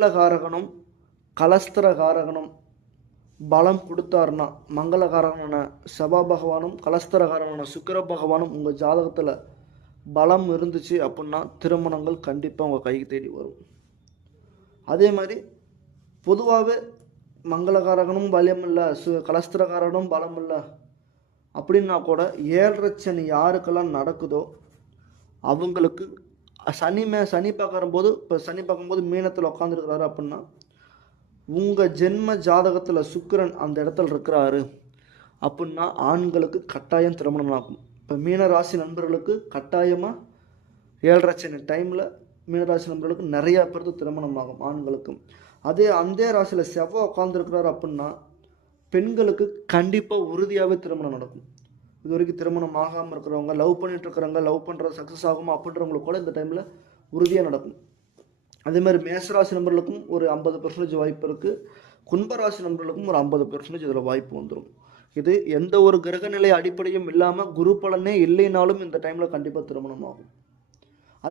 மங்களகாரகனும் கலஸ்திரகாரகனும் பலம் கொடுத்தாருன்னா, மங்களகாரகனான செவ்வாய் பகவானும் கலஸ்திரகாரகனான சுக்கிர பகவானும் உங்கள் ஜாதகத்தில் பலம் இருந்துச்சு அப்படின்னா திருமணங்கள் கண்டிப்பாக உங்கள் கைக்கு தேடி வரும். அதே மாதிரி பொதுவாகவே மங்களகாரகனும் பலம் இல்லை, கலஸ்திரகாரனும் பலம் இல்லை அப்படின்னா கூட 7.5 சனி யாருக்கெல்லாம் நடக்குதோ அவங்களுக்கு சனி பார்க்கும்போது, இப்போ சனி பார்க்கும்போது மீனத்தில் உட்காந்துருக்கிறாரு அப்படின்னா உங்கள் ஜென்ம ஜாதகத்தில் சுக்கிரன் அந்த இடத்துல இருக்கிறாரு அப்படின்னா ஆண்களுக்கு கட்டாயம் திருமணம் ஆகும். இப்போ மீனராசி நண்பர்களுக்கு கட்டாயமாக 7.5 சனி டைமில் மீனராசி நண்பர்களுக்கு நிறையா பேருக்கு திருமணம் ஆகும் ஆண்களுக்கும். அதே அந்த ராசியில் செவ்வாய் உட்காந்துருக்கிறாரு அப்படின்னா பெண்களுக்கு கண்டிப்பாக உறுதியாகவே திருமணம் நடக்கும். இது வரைக்கும் திருமணம் ஆகாமல் இருக்கிறவங்க, லவ் பண்ணிட்டு இருக்கிறவங்க, லவ் பண்ணுறது சக்ஸஸ் ஆகுமா அப்படின்றவங்களுக்கு கூட இந்த டைமில் உறுதியாக நடக்கும். அதே மாதிரி மேசராசி நண்பர்களுக்கும் ஒரு 50% வாய்ப்பு இருக்குது. கும்பராசி நண்பர்களுக்கும் ஒரு 50% இதில் வாய்ப்பு வந்துடும். இது எந்த ஒரு கிரகநிலை அடிப்படையும் இல்லாமல் குரு பலனே இல்லைனாலும் இந்த டைமில் கண்டிப்பாக திருமணம் ஆகும்.